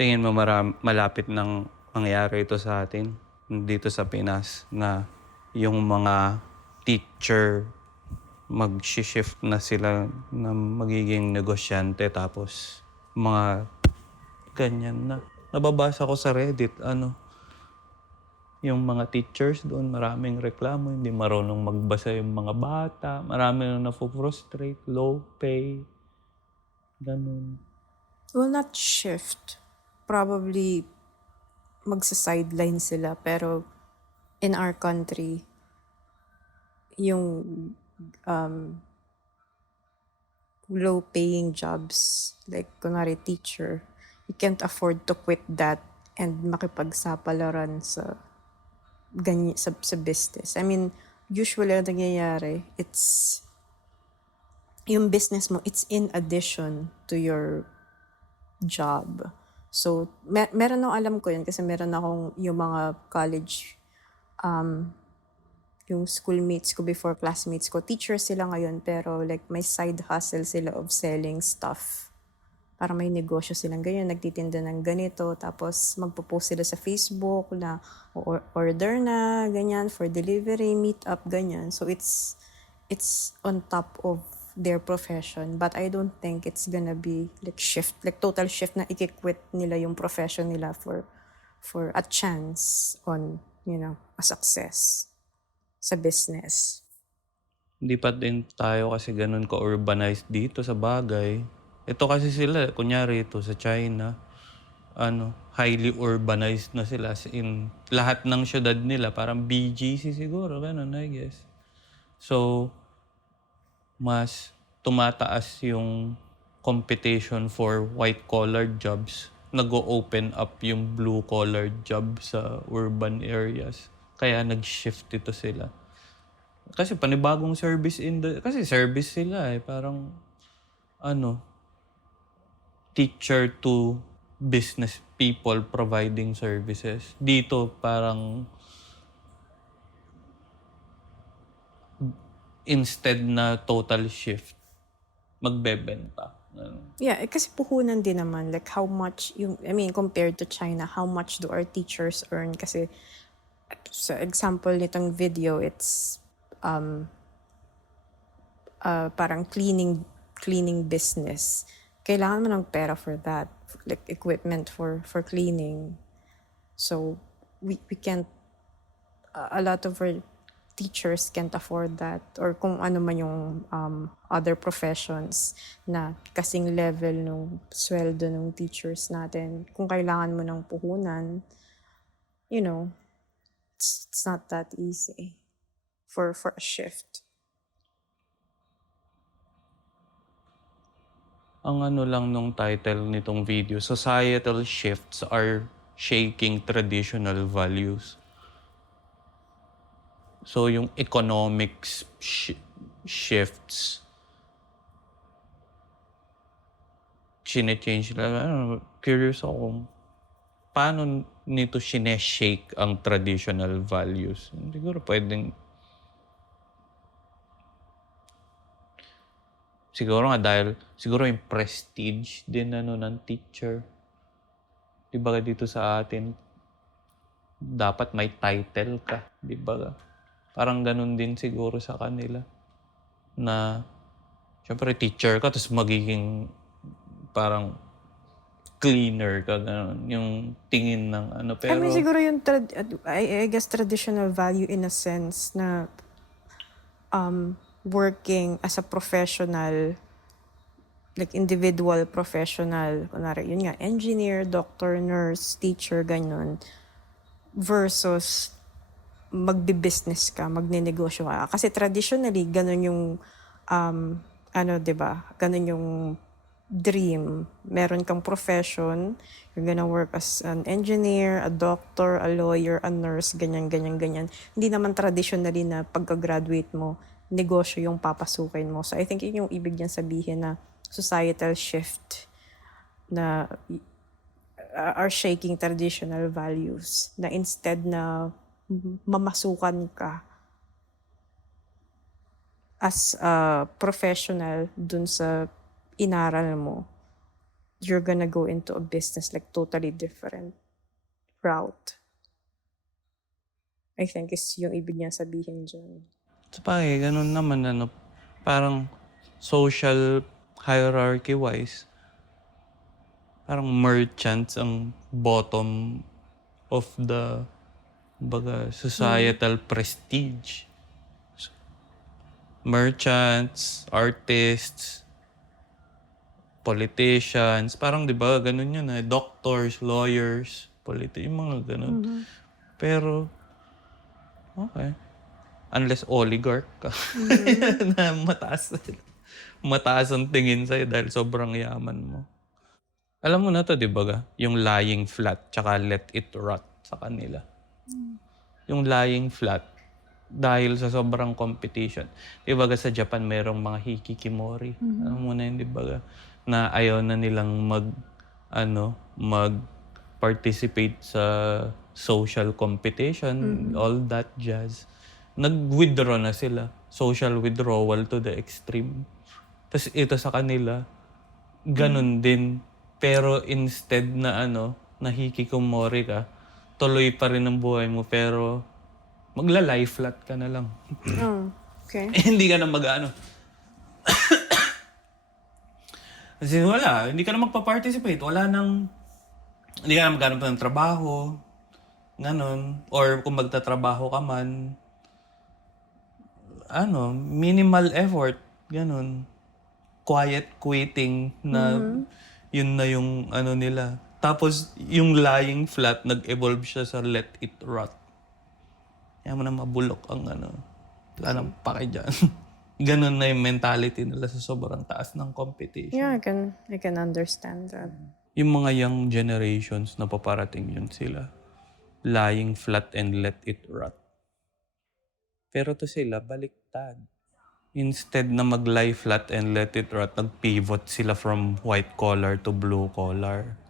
tingin mo maram, malapit ng mangyari ito sa atin dito sa Pinas na yung mga teacher mag-shift na sila na magiging negosyante tapos mga ganyan na. Nababasa ko sa Reddit, ano, yung mga teachers doon, maraming reklamo, hindi marunong magbasa yung mga bata, marami na na-frustrate, low pay, ganun. Will not shift. Probably magsa-sideline sila. Pero in our country, yung um, low-paying jobs, like kunwari teacher, you can't afford to quit that and makipagsapalaran sa ganyan sa, sa business. I mean, usually ang nangyayari, it's yung business mo, it's in addition to your job. So, mer- meron akong alam ko yun kasi meron akong yung mga college, um, yung schoolmates ko before classmates ko, teachers sila ngayon pero like may side hustle sila of selling stuff. Para may negosyo silang ganyan, nagtitinda ng ganito, tapos magpo-post sila sa Facebook na or- order na, ganyan, for delivery, meet up, ganyan. So it's, it's on top of their profession. But I don't think it's gonna be like shift, like total shift na i-quit nila yung profession nila for, for a chance on, you know, a success sa business. Hindi pa din tayo kasi ganun ka-urbanized dito sa bagay. Ito kasi sila, kunyari ito sa China, ano, highly urbanized na sila. As in, lahat ng syudad nila, parang BGC siguro, ganun, I guess. So, mas tumataas yung competition for white-collar jobs. Nag-open up yung blue-collar job sa urban areas. Kaya nag-shift ito sila. Kasi panibagong service in the... Kasi service sila eh. Parang, ano, teacher to business people providing services. Dito parang instead na total shift, magbebenta. Yeah, eh, kasi puhunan din naman. Like how much, yung, I mean, compared to China, how much do our teachers earn? Kasi sa example nitong video, it's um, uh, parang cleaning cleaning business. Kailangan mo ng pera for that. Like equipment for for cleaning. So, we, we can't, a lot of our teachers can't afford that or kung ano man yung um, other professions na kasing level ng sweldo ng teachers natin. Kung kailangan mo ng puhunan, you know, it's, it's not that easy for for a shift. Ang ano lang nung title nitong video, societal shifts are shaking traditional values. So yung economics shi- shifts, change lang. Curious ako paano nito shake ang traditional values. Siguro pwedeng Siguro nga dahil, siguro yung prestige din ano ng teacher. Di ba dito sa atin, dapat may title ka. Di ba? Parang ganun din siguro sa kanila. Na, syempre teacher ka, tapos magiging parang cleaner ka, ganun. Yung tingin ng ano. Pero, I mean, siguro yung, trad- I, I guess, traditional value in a sense na um, working as a professional, like individual professional, kunwari, yun nga, engineer, doctor, nurse, teacher, ganyan, versus magbi-business ka, magne-negosyo ka. Kasi traditionally, ganun yung, um, ano, ba Ganun yung dream. Meron kang profession, you're gonna work as an engineer, a doctor, a lawyer, a nurse, ganyan, ganyan, ganyan. Hindi naman traditionally na pagka-graduate mo, negosyo yung papasukin mo. So I think yun yung ibig niyan sabihin na societal shift na are shaking traditional values na instead na mamasukan ka as a professional dun sa inaral mo you're gonna go into a business like totally different route. I think is yung ibig niya sabihin dyan. Sa bagay, ganun naman, ano, parang social hierarchy-wise, parang merchants ang bottom of the baga, societal prestige. Merchants, artists, politicians, parang 'di ba ganun yun eh, doctors, lawyers, politi yung mga ganun. Pero okay. Unless oligarch ka. na mataas mataas ang tingin sa'yo dahil sobrang yaman mo. Alam mo na to, di ba ga? Yung lying flat tsaka let it rot sa kanila. Yung lying flat, dahil sa sobrang competition. Di ba sa Japan merong mga hikikimori? Alam mo na yun, di ba? Na ayaw na nilang mag, ano, mag participate sa social competition, all that jazz. Nag-withdraw na sila. Social withdrawal to the extreme. Tapos ito sa kanila, ganun din. Pero instead na ano, nahikikomori ka, tuloy pa rin ang buhay mo, pero magla-lie flat ka na lang. Oh, okay. Eh, hindi ka na mag-ano. Kasi wala, hindi ka na magpa-participate. Wala nang, hindi ka na maghanap ng trabaho. Ganon. Or kung magtatrabaho ka man, ano, minimal effort. Ganon. Quiet quitting na yun na yung ano nila. Tapos yung lying flat, nag-evolve siya sa let it rot. Kaya mo na mabulok ang ano. Wala nang pake dyan. Ganon na yung mentality nila sa sobrang taas ng competition. Yeah, I can I can understand that. Yung mga young generations na paparating yun sila. Lying flat and let it rot. Pero to sila, baliktad. Instead na mag-lie flat and let it rot, nag-pivot sila from white collar to blue collar.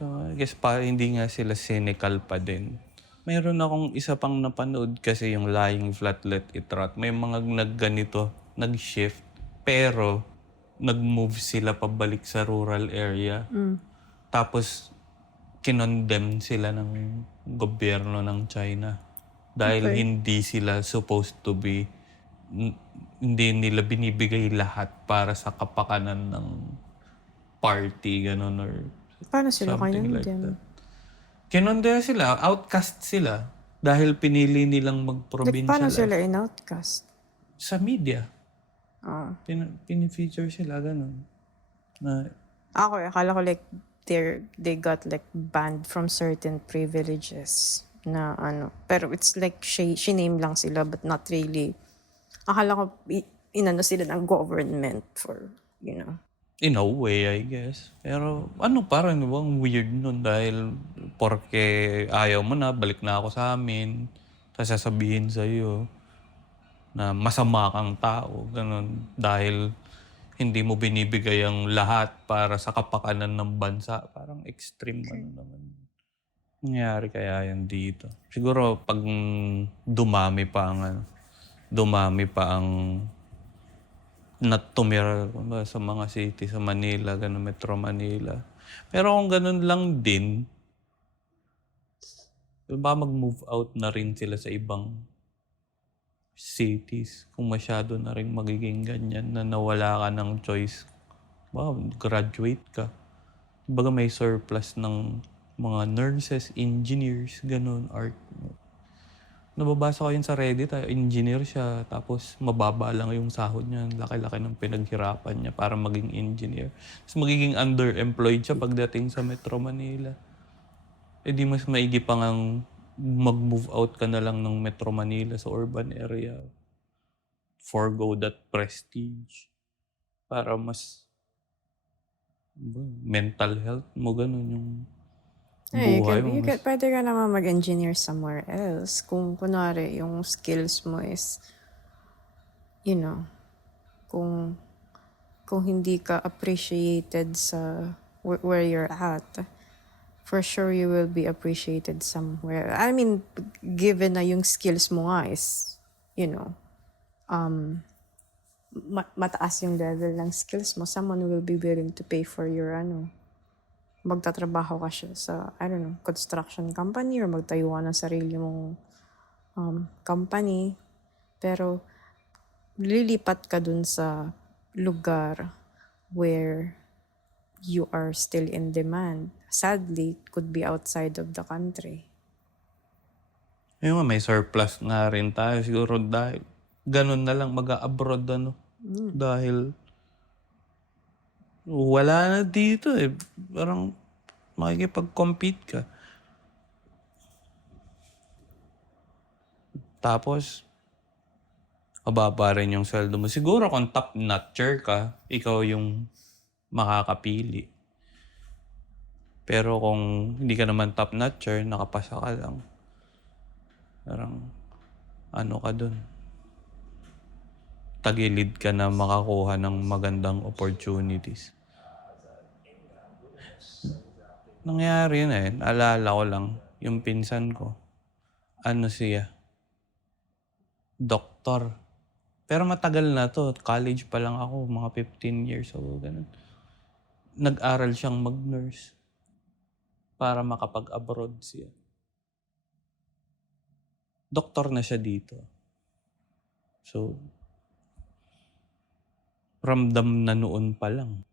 So, I guess pa, hindi nga sila cynical pa din. Mayroon akong isa pang napanood kasi yung lying flat, let it rot. May mga nagganito, nag-shift, pero nag-move sila pabalik sa rural area. Tapos, kinondemn sila ng gobyerno ng China. Dahil hindi sila supposed to be, hindi nila binibigay lahat para sa kapakanan ng party, ganun, or Paano sila something kayo like din? that. Kinondemn sila, outcast sila. Dahil pinili nilang Like, mag-provincialize. paano sila in-outcast? Sa media. Ah. Pin- pin-feature sila, ganun. Na, Ako, akala ko like they're, they got like banned from certain privileges na ano. Pero it's like she, she name lang sila but not really. Akala ko i- inano sila ng government for, you know. In a way, I guess. Pero ano parang di ba, ang weird nun dahil porke ayaw mo na, balik na ako sa amin. Tapos sasabihin sa'yo na masama kang tao. Ganun. Dahil hindi mo binibigay ang lahat para sa kapakanan ng bansa. Parang extreme ano naman. Nangyari kaya yan dito. Siguro pag dumami pa ang ano, dumami pa ang na tumira sa mga city, sa Manila, ganun, Metro Manila. Pero kung ganun lang din, baka mag-move out na rin sila sa ibang cities kung masyado na rin magiging ganyan na nawala ka ng choice. Baka graduate ka. Baga may surplus ng mga nurses, engineers, ganun, art. Nababasa ko yun sa Reddit, ah, engineer siya, tapos mababa lang yung sahod niya. Laki-laki ng pinaghirapan niya para maging engineer. Tapos magiging underemployed siya pagdating sa Metro Manila. Eh di mas maigi pa ngang mag-move out ka na lang ng Metro Manila sa urban area. Forgo that prestige. Para mas ba, mental health mo ganun yung Eh, you can, mo. you can, pwede ka naman mag-engineer somewhere else. Kung kunwari, yung skills mo is, you know, kung, kung hindi ka appreciated sa where, where you're at, for sure you will be appreciated somewhere. I mean, given na yung skills mo nga is, you know, um, ma- mataas yung level ng skills mo, someone will be willing to pay for your, ano, magtatrabaho ka siya sa, I don't know, construction company or magtayo ka ng sarili mong um, company. Pero, lilipat ka dun sa lugar where you are still in demand. Sadly, it could be outside of the country. Ayun may surplus nga rin tayo siguro dahil ganun na lang mag-abroad ano. Dahil wala na dito eh. Parang makikipag-compete ka. Tapos, mababa rin yung sweldo mo. Siguro kung top notcher ka, ikaw yung makakapili. Pero kung hindi ka naman top notcher, nakapasa ka lang. Parang, ano ka dun? Tagilid ka na makakuha ng magandang opportunities. Nangyari yun eh. Alala ko lang, yung pinsan ko. Ano siya? Doktor. Pero matagal na to. College pa lang ako. Mga 15 years old. Ganun. Nag-aral siyang mag-nurse. Para makapag-abroad siya. Doktor na siya dito. So, ramdam na noon pa lang.